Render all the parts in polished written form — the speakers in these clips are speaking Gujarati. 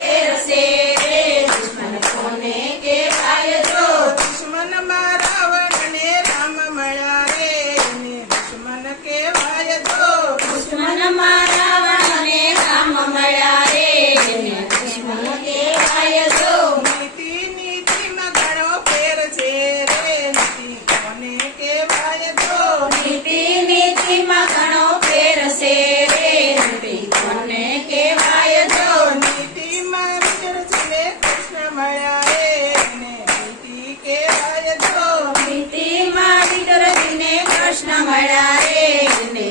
ફેરસે રે દુશ્મન કોને કહેવાય જો દુશ્મનમાં રાવણને રામ મળ્યા રે એને દુશ્મન કહેવાય જો દુશ્મનમાં રાવણને રામ મળ્યા રે એને દુશ્મન કહેવાય જો નીતિ નીતિમાં ઘણો ફેર છે રે નીતિ કોને કહેવાય જો નીતિ નીતિમાં ઘણો ફેર છે રે નીતિ કોને કહેવાય જો નીતિમાં વિજય કૃષ્ણ મળ્યા રે એને નીતિ કહેવાય જો નીતિમાં વિદુરજીને કૃષ્ણ મળ્યા રે એને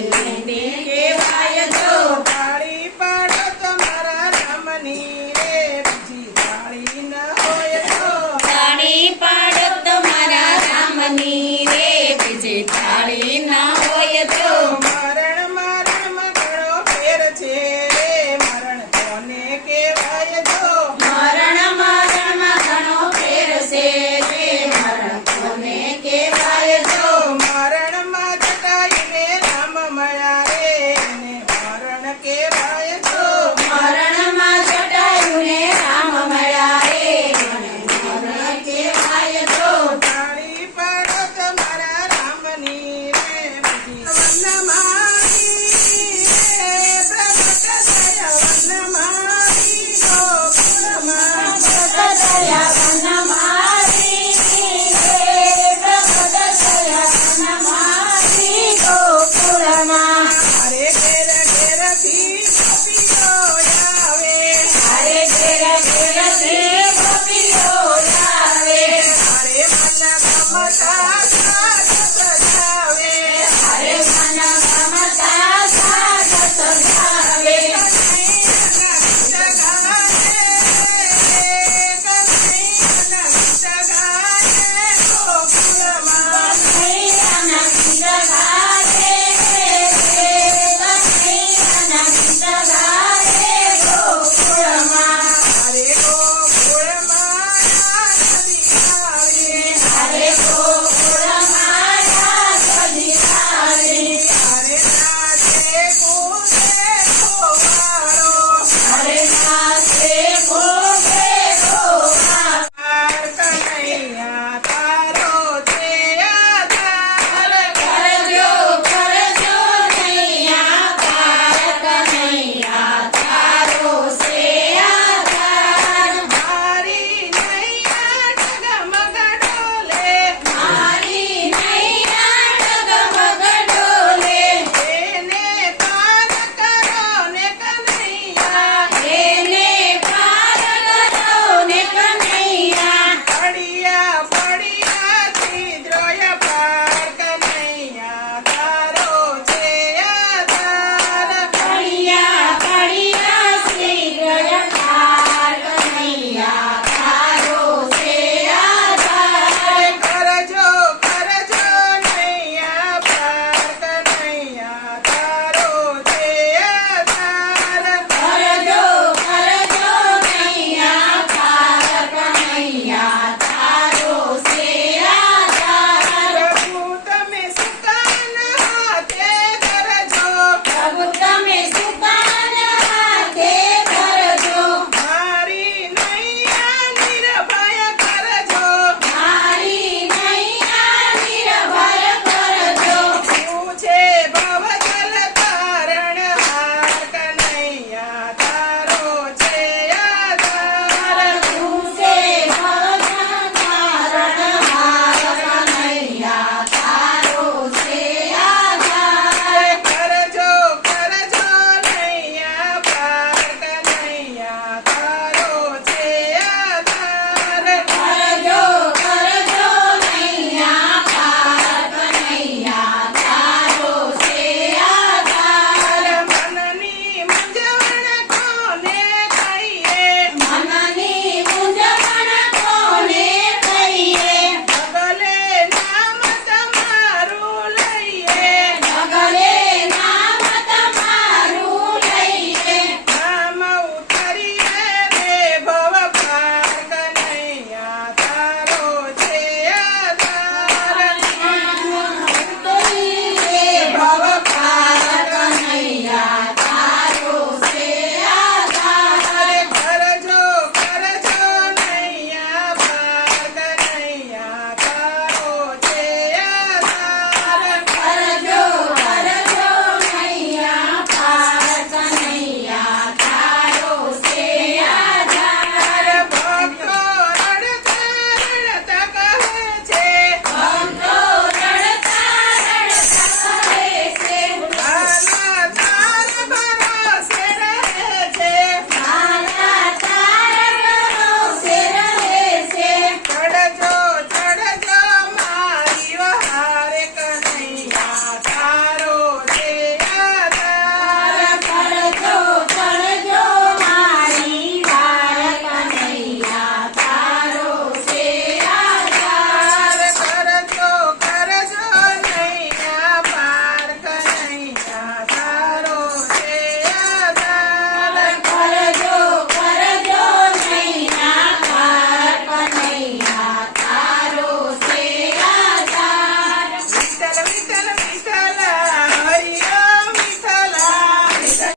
નીતિ કહેવાય જો તાળી પાડો તમારા રામની રે બીજી તાળી ન હોય તો તાળી પાડો તમારા રામની રે બીજી તાળી ન હોય તો મરણ મરણમાં ઘણો ફેર છે રે મરણ કોને કહેવાય જો મરણ મરણમાં ઘણો ફેર છે રે મરણ કોને કહેવાય જો મરણમાં જટાયુને રામ મળ્યા રે એને મરણ કહેવાય જો મરણમાં જટાયુને રામ મળ્યા રે એને મરણ કહેવાય જો તાળી પાડો તમારા રામની રે બીજી વનમાળી રે પ્રગટ થયા વનમાળી ગોકુળમાં થયા વનમાળી રે પ્રગટ થયા વનમાળી ગોકુળમાં અરે ઘેર ઘેરથી ગોપીઓ આવે હરે ઘેર ઘેરથી